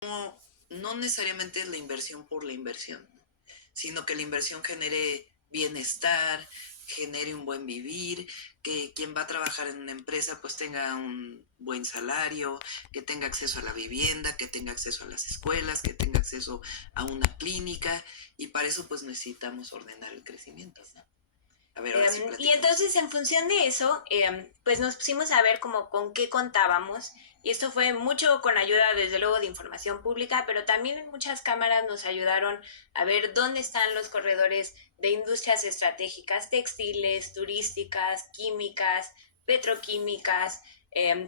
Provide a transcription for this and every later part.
No necesariamente es la inversión por la inversión, sino que la inversión genere bienestar, genere un buen vivir, que quien va a trabajar en una empresa pues tenga un buen salario, que tenga acceso a la vivienda, que tenga acceso a las escuelas, que tenga acceso a una clínica, y para eso pues necesitamos ordenar el crecimiento, ¿no? A ver, ahora sí Y platicamos. entonces en función de eso, pues nos pusimos a ver como con qué contábamos. Y esto fue mucho con ayuda, desde luego, de información pública, pero también en muchas cámaras nos ayudaron a ver dónde están los corredores de industrias estratégicas, textiles, turísticas, químicas, petroquímicas,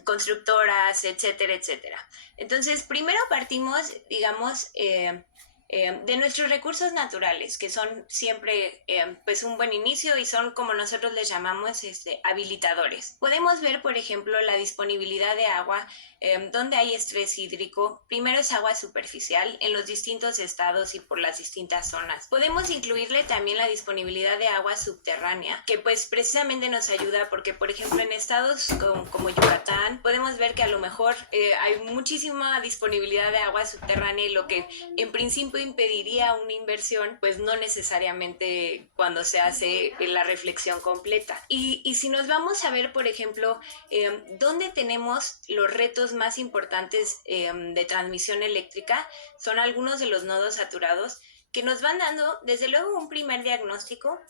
constructoras, etcétera, etcétera. Entonces, primero partimos, digamos, de nuestros recursos naturales, que son siempre pues un buen inicio y son, como nosotros les llamamos, habilitadores. Podemos ver, por ejemplo, la disponibilidad de agua donde hay estrés hídrico. Primero es agua superficial en los distintos estados y por las distintas zonas. Podemos incluirle también la disponibilidad de agua subterránea, que pues precisamente nos ayuda porque, por ejemplo, en estados como Yucatán, podemos ver que a lo mejor hay muchísima disponibilidad de agua subterránea, y lo que en principio impediría una inversión, pues no necesariamente cuando se hace la reflexión completa. Y si nos vamos a ver, por ejemplo, dónde tenemos los retos más importantes de transmisión eléctrica, son algunos de los nodos saturados que nos van dando, desde luego, un primer diagnóstico,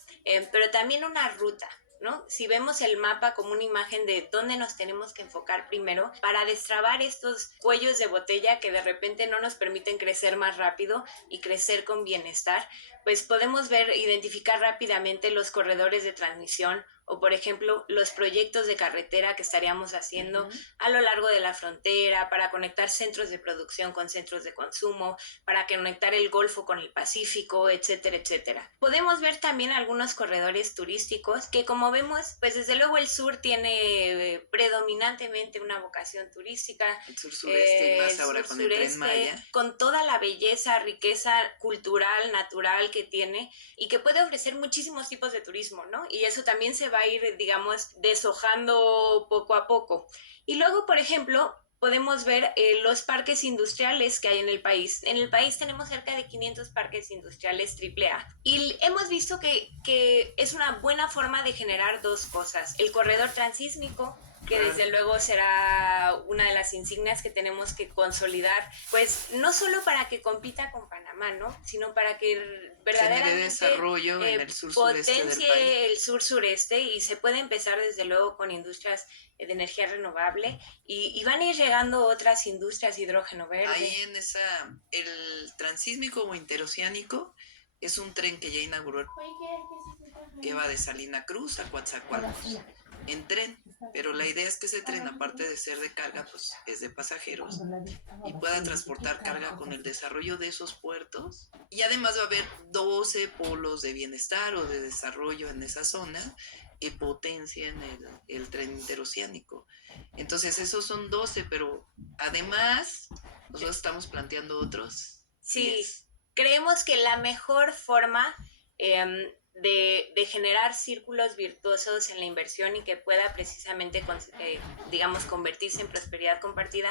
pero también una ruta, ¿no? Si vemos el mapa como una imagen de dónde nos tenemos que enfocar primero para destrabar estos cuellos de botella que de repente no nos permiten crecer más rápido y crecer con bienestar, pues podemos ver, identificar rápidamente los corredores de transmisión o, por ejemplo, los proyectos de carretera que estaríamos haciendo a lo largo de la frontera para conectar centros de producción con centros de consumo, para conectar el Golfo con el Pacífico, etcétera, etcétera. Podemos ver también algunos corredores turísticos que, como vemos, pues desde luego el sur tiene predominantemente una vocación turística. El sur-sureste y más ahora con el Tren Maya. Con toda la belleza, riqueza cultural, natural que tiene y que puede ofrecer muchísimos tipos de turismo, ¿no? Y eso también se va a ir, digamos, deshojando poco a poco. Y luego, por ejemplo, podemos ver los parques industriales que hay en el país. En el país tenemos cerca de 500 parques industriales AAA. Y hemos visto que es una buena forma de generar dos cosas. El corredor transísmico, que desde luego será una de las insignias que tenemos que consolidar, pues no solo para que compita con Panamá, ¿no? Sino para que verdaderamente genere desarrollo en el sur-sureste del potencie país. el sur-sureste, y se puede empezar desde luego con industrias de energía renovable, y van a ir llegando otras industrias, hidrógeno verde. Ahí en el transísmico o interoceánico es un tren que ya inauguró, que va de Salina Cruz a Coatzacoalcos en tren, pero la idea es que ese tren, aparte de ser de carga, pues es de pasajeros y pueda transportar carga con el desarrollo de esos puertos. Y además va a haber 12 polos de bienestar o de desarrollo en esa zona que potencian el tren interoceánico. Entonces esos son 12, pero además nosotros estamos planteando otros. Sí, 10. creemos que la mejor forma de generar círculos virtuosos en la inversión y que pueda precisamente, digamos, convertirse en prosperidad compartida,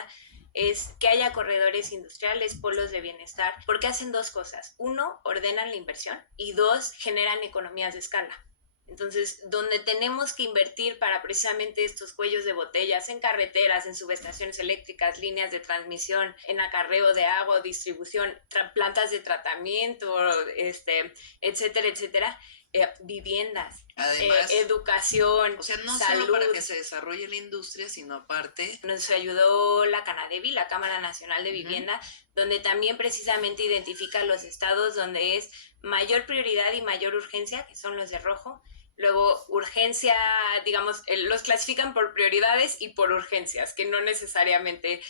es que haya corredores industriales, polos de bienestar, porque hacen dos cosas. Uno, ordenan la inversión, y dos, generan economías de escala. Entonces, donde tenemos que invertir para precisamente estos cuellos de botellas, en carreteras, en subestaciones eléctricas, líneas de transmisión, en acarreo de agua, distribución, plantas de tratamiento, etcétera, etcétera, viviendas, Además, educación, o sea, no salud. solo para que se desarrolle la industria, sino aparte. Nos ayudó la Canadevi, la Cámara Nacional de Vivienda, donde también precisamente identifica los estados donde es mayor prioridad y mayor urgencia, que son los de rojo. Luego, urgencia, digamos, los clasifican por prioridades y por urgencias, que no necesariamente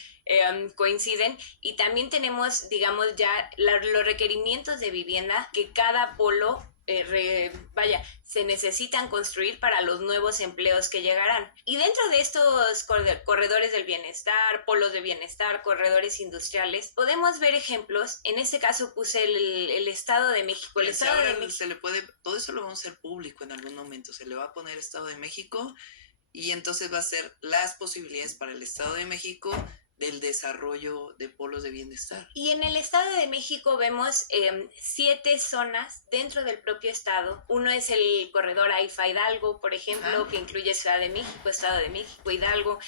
coinciden. Y también tenemos, digamos, ya los requerimientos de vivienda que cada polo se necesitan construir para los nuevos empleos que llegarán. Y dentro de estos corredores del bienestar, polos de bienestar, corredores industriales, podemos ver ejemplos. En este caso puse el Estado de México. El Fíjense, Estado ahora de México se le puede, todo eso lo vamos a hacer público en algún momento, se le va a poner Estado de México y entonces va a ser las posibilidades para el Estado de México del desarrollo de polos de bienestar. Y en el Estado de México vemos 7 zonas dentro del propio estado. Uno es el corredor AIFA Hidalgo, por ejemplo, que incluye Ciudad de México, Estado de México, Hidalgo,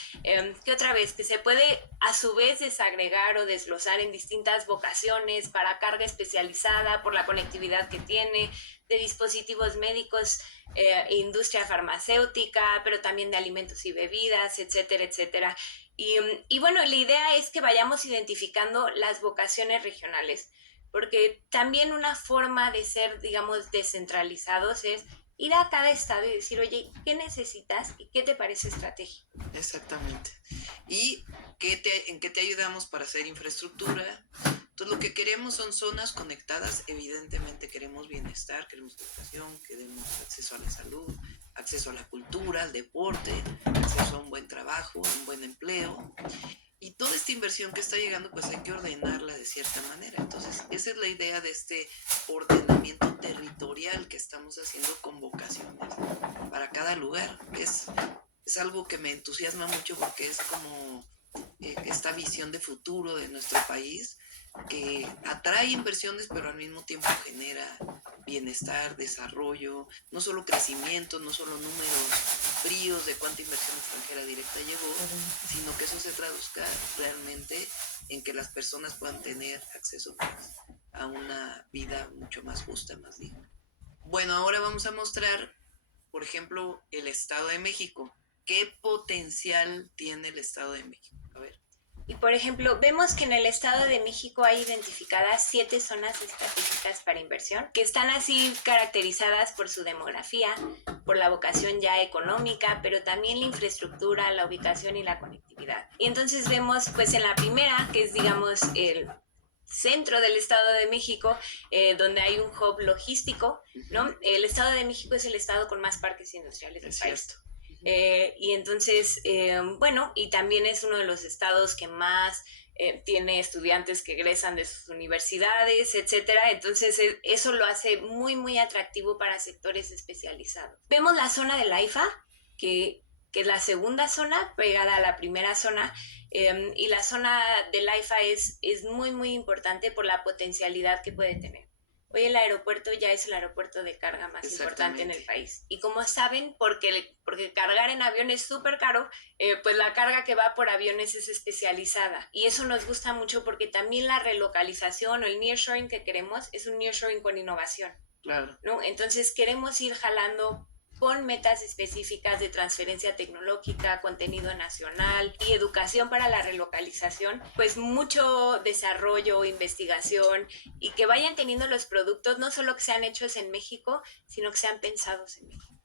que otra vez, que se puede a su vez desagregar o desglosar en distintas vocaciones para carga especializada por la conectividad que tiene, de dispositivos médicos, industria farmacéutica, pero también de alimentos y bebidas, etcétera, etcétera. Y bueno, la idea es que vayamos identificando las vocaciones regionales, porque también una forma de ser, digamos, descentralizados es ir a cada estado y decir, oye, ¿qué necesitas y qué te parece estratégico? Exactamente. ¿Y en qué te ayudamos para hacer infraestructura? Entonces lo que queremos son zonas conectadas, evidentemente queremos bienestar, queremos educación, queremos acceso a la salud, acceso a la cultura, al deporte, acceso a un buen trabajo, a un buen empleo. Y toda esta inversión que está llegando, pues hay que ordenarla de cierta manera. Entonces, esa es la idea de este ordenamiento territorial que estamos haciendo con vocaciones para cada lugar. Es algo que me entusiasma mucho porque es como esta visión de futuro de nuestro país que atrae inversiones pero al mismo tiempo genera bienestar, desarrollo, no solo crecimiento, no solo números fríos de cuánta inversión extranjera directa llegó, sino que eso se traduzca realmente en que las personas puedan tener acceso a una vida mucho más justa, más digna. Bueno, ahora vamos a mostrar, por ejemplo, el Estado de México. ¿Qué potencial tiene el Estado de México? A ver. Y por ejemplo, vemos que en el Estado de México hay identificadas 7 zonas estratégicas para inversión, que están así caracterizadas por su demografía, por la vocación ya económica, pero también la infraestructura, la ubicación y la conectividad. Y entonces vemos, pues en la primera, que es digamos el centro del Estado de México, donde hay un hub logístico, ¿no? El Estado de México es el estado con más parques industriales del país. Y entonces, bueno, y también es uno de los estados que más tiene estudiantes que egresan de sus universidades, etcétera. Entonces, eso lo hace muy, muy atractivo para sectores especializados. Vemos la zona del AIFA, que es la segunda zona, pegada a la primera zona, y la zona del AIFA es muy, muy importante por la potencialidad que puede tener. Hoy el aeropuerto ya es el aeropuerto de carga más importante en el país. Y como saben, porque cargar en avión es súper caro, pues la carga que va por aviones es especializada. Y eso nos gusta mucho porque también la relocalización o el nearshoring que queremos es un nearshoring con innovación. Claro. ¿No? Entonces queremos ir jalando con metas específicas de transferencia tecnológica, contenido nacional y educación para la relocalización, pues mucho desarrollo, investigación y que vayan teniendo los productos no solo que sean hechos en México, sino que sean pensados en México,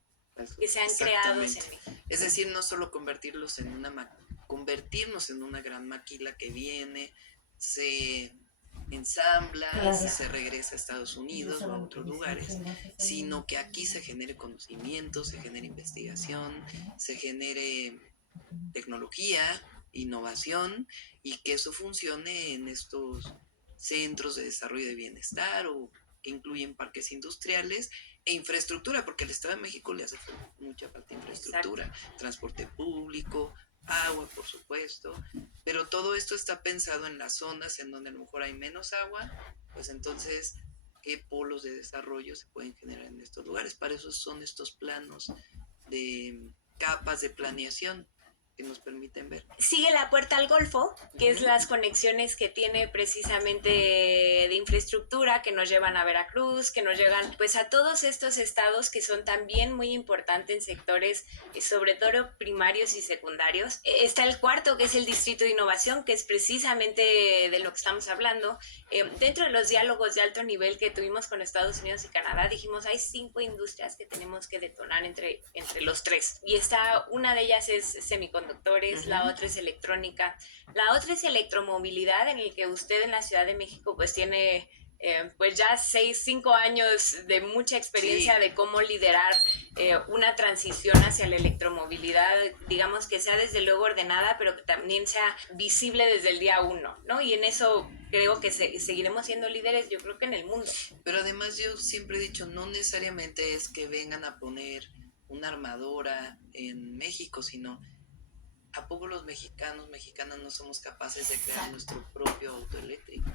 que sean creados en México. Es decir, no solo convertirnos en una gran maquila que viene, se ensambla, claro, se regresa a Estados Unidos o a otros lugares, sino que aquí se genere conocimiento, se genere investigación, se genere tecnología, innovación y que eso funcione en estos centros de desarrollo de bienestar o que incluyen parques industriales e infraestructura, porque al Estado de México le hace mucha falta infraestructura, exacto, transporte público, agua, por supuesto, pero todo esto está pensado en las zonas en donde a lo mejor hay menos agua, pues entonces, ¿qué polos de desarrollo se pueden generar en estos lugares? Para eso son estos planos de capas de planeación que nos permiten ver. Sigue la puerta al Golfo, que es las conexiones que tiene precisamente de infraestructura que nos llevan a Veracruz, que nos llegan pues a todos estos estados que son también muy importantes en sectores, sobre todo primarios y secundarios. Está el cuarto, que es el Distrito de Innovación, que es precisamente de lo que estamos hablando. Dentro de los diálogos de alto nivel que tuvimos con Estados Unidos y Canadá, dijimos hay 5 industrias que tenemos que detonar entre los 3. Y una de ellas es semiconductores, la otra es electrónica, la otra es electromovilidad, en el que usted en la Ciudad de México pues tiene pues ya 5 años de mucha experiencia, sí, de cómo liderar una transición hacia la electromovilidad, digamos que sea desde luego ordenada, pero que también sea visible desde el día 1, ¿no? Y en eso creo que seguiremos siendo líderes, yo creo que en el mundo. Pero además yo siempre he dicho, no necesariamente es que vengan a poner una armadora en México, sino ¿A poco los mexicanas no somos capaces de crear nuestro propio auto eléctrico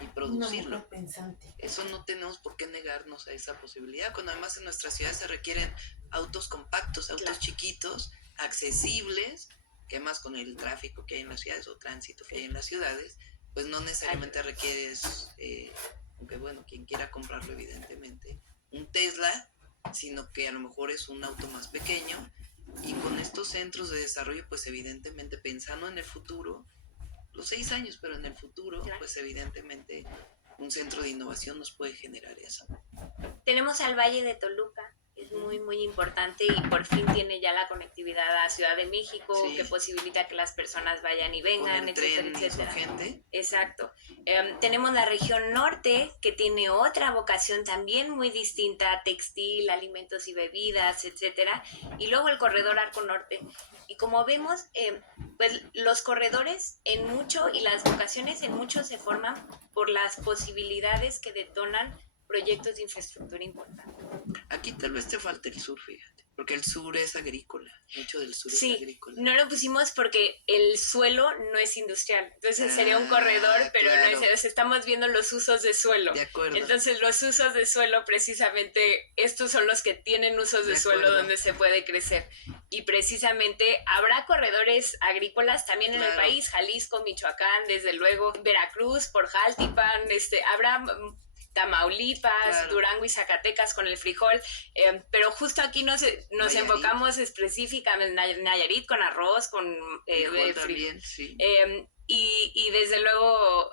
y producirlo? Eso no tenemos por qué negarnos a esa posibilidad, cuando además en nuestras ciudades se requieren autos compactos, autos chiquitos, accesibles, que más con el tráfico que hay en las ciudades o tránsito que hay en las ciudades, pues no necesariamente requieres, aunque bueno, quien quiera comprarlo evidentemente, un Tesla, sino que a lo mejor es un auto más pequeño. Y con estos centros de desarrollo, pues evidentemente pensando en el futuro, los 6 años, pero en el futuro, pues evidentemente un centro de innovación nos puede generar eso. Tenemos al Valle de Toluca, es muy, muy importante y por fin tiene ya la conectividad a Ciudad de México, que posibilita que las personas vayan y vengan, con el etcétera, tren etcétera. Y su gente. Exacto. Tenemos la región norte, que tiene otra vocación también muy distinta, textil, alimentos y bebidas, etcétera. Y luego el corredor Arco Norte. Y como vemos, pues los corredores en mucho y las vocaciones en mucho se forman por las posibilidades que detonan proyectos de infraestructura importantes. Aquí tal vez te falte el sur, fíjate, porque el sur es agrícola, mucho del sur es agrícola. No lo pusimos porque el suelo no es industrial, entonces sería un corredor, pero no es, estamos viendo los usos de suelo. De acuerdo. Entonces los usos de suelo, precisamente estos son los que tienen usos de suelo donde se puede crecer. Y precisamente habrá corredores agrícolas también en el país, Jalisco, Michoacán, desde luego, Veracruz, por Jaltipan, habrá Tamaulipas, Durango y Zacatecas con el frijol, pero justo aquí nos enfocamos específicamente en Nayarit con arroz, con también, sí. Y desde luego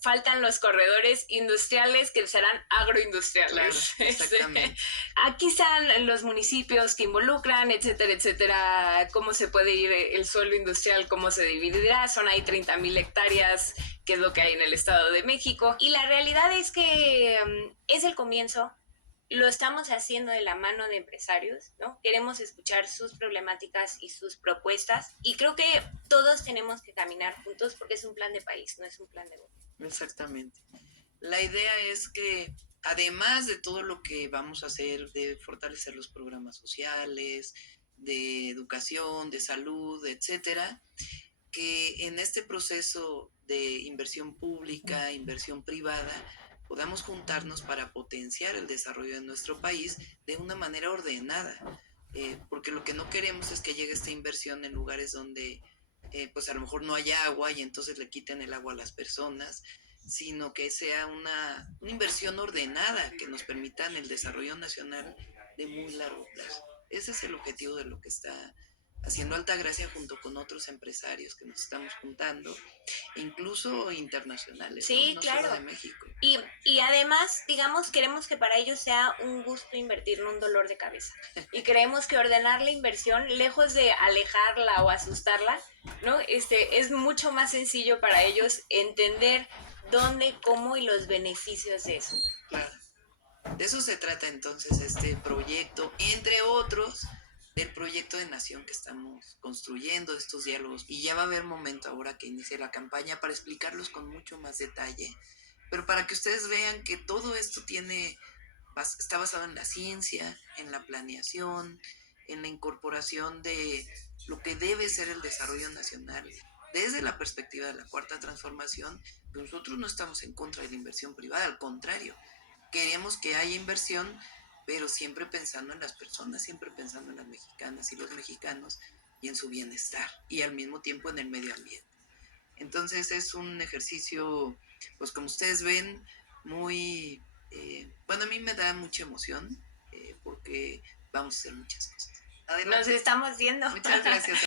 faltan los corredores industriales que serán agroindustriales. Claro, exactamente. Aquí están los municipios que involucran, etcétera, etcétera, cómo se puede ir el suelo industrial, cómo se dividirá, son ahí 30,000 hectáreas, que es lo que hay en el Estado de México. Y la realidad es que es el comienzo. Lo estamos haciendo de la mano de empresarios, ¿no? Queremos escuchar sus problemáticas y sus propuestas y creo que todos tenemos que caminar juntos porque es un plan de país, no es un plan de gobierno. Exactamente. La idea es que además de todo lo que vamos a hacer, de fortalecer los programas sociales, de educación, de salud, etcétera, que en este proceso de inversión pública, inversión privada, podamos juntarnos para potenciar el desarrollo de nuestro país de una manera ordenada, porque lo que no queremos es que llegue esta inversión en lugares donde pues a lo mejor no haya agua y entonces le quiten el agua a las personas, sino que sea una inversión ordenada que nos permita el desarrollo nacional de muy largo plazo. Ese es el objetivo de lo que está haciendo Altagracia junto con otros empresarios que nos estamos juntando, incluso internacionales, sí, no claro. Solo de México. Y además, digamos, queremos que para ellos sea un gusto invertir, no un dolor de cabeza. Y creemos que ordenar la inversión, lejos de alejarla o asustarla, ¿no? Es mucho más sencillo para ellos entender dónde, cómo y los beneficios de eso. Claro. De eso se trata entonces este proyecto, entre otros, del proyecto de nación que estamos construyendo, estos diálogos. Y ya va a haber momento ahora que inicie la campaña para explicarlos con mucho más detalle, pero para que ustedes vean que todo esto está basado en la ciencia, en la planeación, en la incorporación de lo que debe ser el desarrollo nacional. Desde la perspectiva de la Cuarta Transformación, nosotros no estamos en contra de la inversión privada, al contrario, queremos que haya inversión, pero siempre pensando en las personas, siempre pensando en las mexicanas y los mexicanos y en su bienestar y al mismo tiempo en el medio ambiente. Entonces es un ejercicio, pues como ustedes ven, muy, bueno, a mí me da mucha emoción porque vamos a hacer muchas cosas. Adelante. Nos estamos viendo. Muchas gracias.